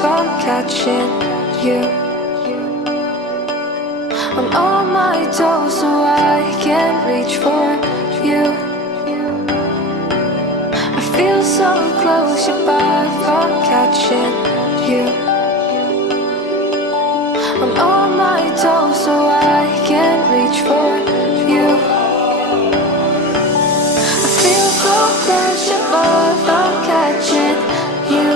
from catching you. I'm on my toes so I can't reach for you. I feel so close, you're far from catching you. I'm on my toes so I can't reach for you. I feel so close, you're far from catching you.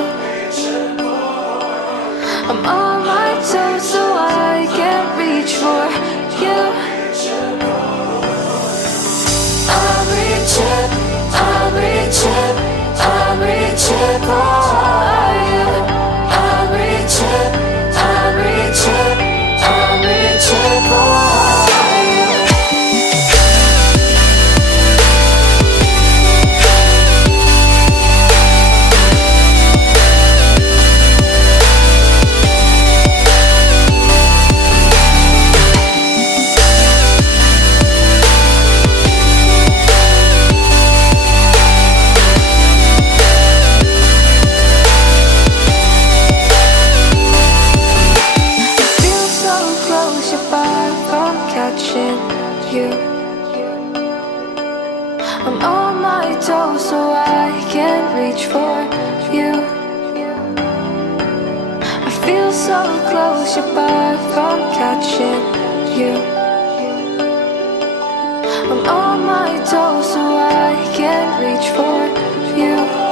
I'm on my toes so I can't reach for you. I'm reaching, I'm reaching, I'm reaching for you. I'm reaching, I'm reaching, I'm reaching for you. Catching you. I'm on my toes so I can't reach for you. I feel so close, you're far from catching you. I'm on my toes so I can't reach for you.